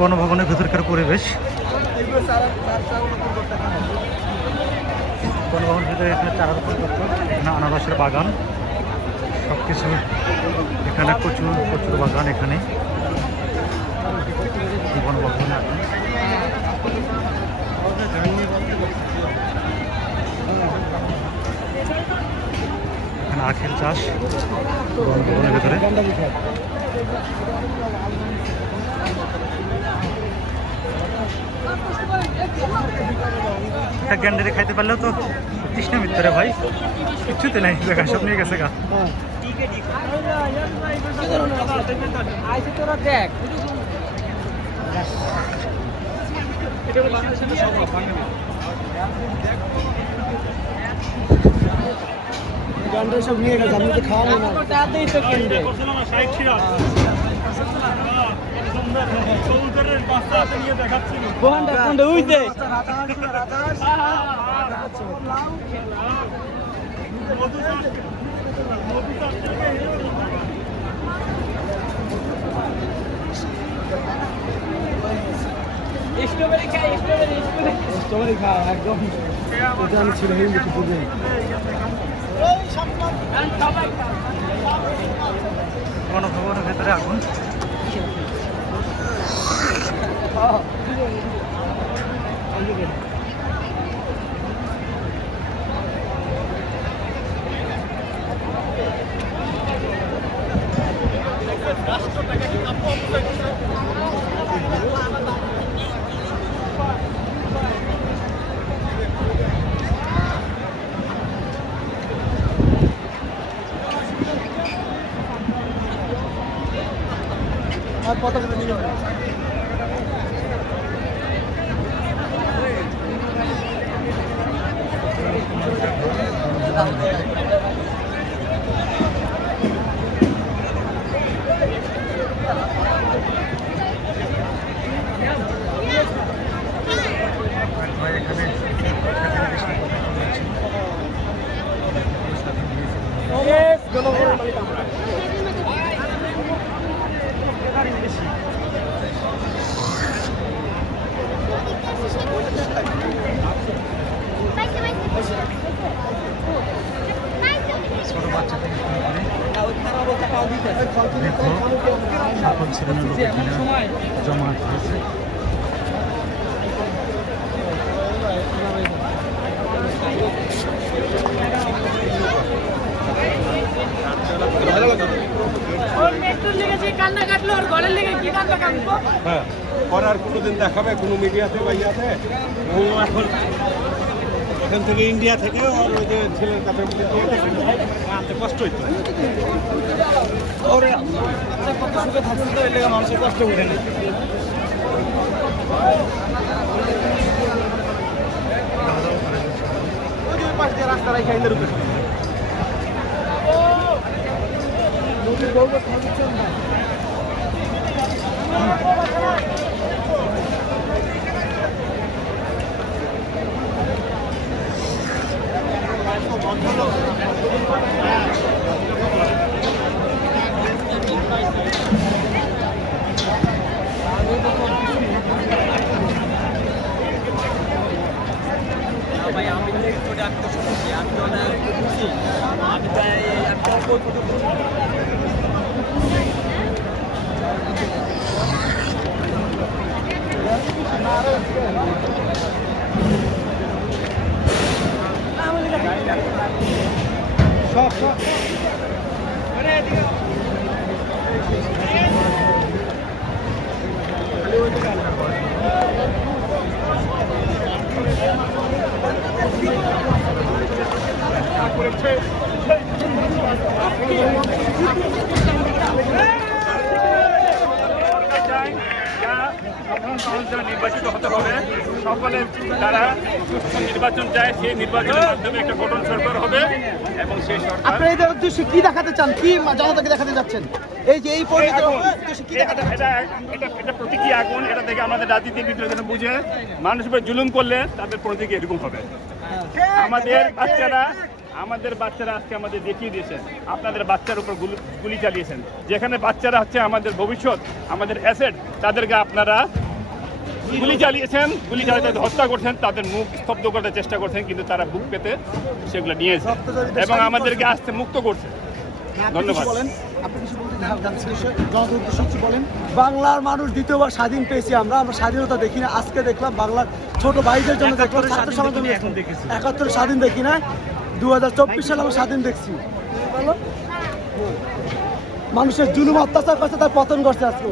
গণভবনের ভেতরকার পরিবেশ। গণভবনের ভিতরে এখানে চারা এখানে আনারসের বাগান। সব কিছু এখানে প্রচুর প্রচুর বাগান এখানে। গণভবনে এখন এখানে আখের চাষ গণভবনের ভেতরে। একটা গ্যান্ডারে খাইতে পারলেও তো তৃষ্ণা মিত্রে ভাই। কিচ্ছুতে নাই দেখা সব নিয়ে গেছে গা। সব নিয়ে গেছে আমি তো খাওয়াবো না কোনটা কোনটা? উই দে স্ট্রবেরি খাই স্ট্রবেরি একদম। আমি পূর্বে সবাই গণভবনের ভেতরে আগুন? আর কত নিয়ে যাব। ভাই এখানে Yes, জনগণের মালিক আমরা। ছোট বাচ্চা থেকে শুরু করে দেখো সকল শ্রেণির লোক এখানে জমা হয়েছে। হ্যাঁ করার কোনোদিন দেখাবে কোনো মিডিয়াতে বা ইয়াতে? এখন এখান থেকে ইন্ডিয়া থেকে আর ওই যে ছেলের কাছে আনতে কষ্ট হইতো। ওরে কত সুখে থাকছে তো এর লেগে মানুষের কষ্ট উঠে না পাশ দিয়ে রাস্তা রাখা এদের উপরে ভাই আমি তো আমি তো শুনছি আমি তো আমি তো আমি নির্বাচিত হতে হবে সকলে তারা সুস্থ নির্বাচন চায় সেই নির্বাচনের মাধ্যমে একটা গঠন সরকার হবে এবং সেই সরকার আপনারা এদের উদ্দেশ্যে কি দেখাতে চান? কি জনতাকে দেখাতে যাচ্ছেন? এই যে এই পরিণত এটা এটা আগুন। থেকে আমাদের রাজনীতিবিদরা যেন বুঝে মানুষ উপর জুলুম করলে তাদের প্রতীকী এরকম হবে। আমাদের বাচ্চারা আমাদের বাচ্চারা আজকে আমাদের দেখিয়ে দিয়েছেন আপনাদের বাচ্চার উপর গুলি- গুলি চালিয়েছেন। যেখানে বাচ্চারা হচ্ছে আমাদের ভবিষ্যৎ আমাদের অ্যাসেট তাদেরকে আপনারা গুলি চালিয়েছেন গুলি চালিয়ে তাদের হত্যা করছেন তাদের মুখ স্তব্ধ করার চেষ্টা করছেন কিন্তু তারা বুক পেতে সেগুলো নিয়েছে এবং আমাদেরকে আসতে মুক্ত করছে। ধন্যবাদ। বলেন? বাংলার মানুষ দ্বিতীয়বার স্বাধীন পেয়েছি আমরা। আমরা স্বাধীনতা দেখি না। আজকে দেখলাম বাংলার ছোট ভাইদের জন্য দেখলাম একাত্তরে ছাত্র। স্বাধীন দেখি না। দু হাজার চব্বিশ সালে আমরা স্বাধীন দেখছি। মানুষের জুলুম, অত্যাচার করছে, তার পতন করছে আজকে।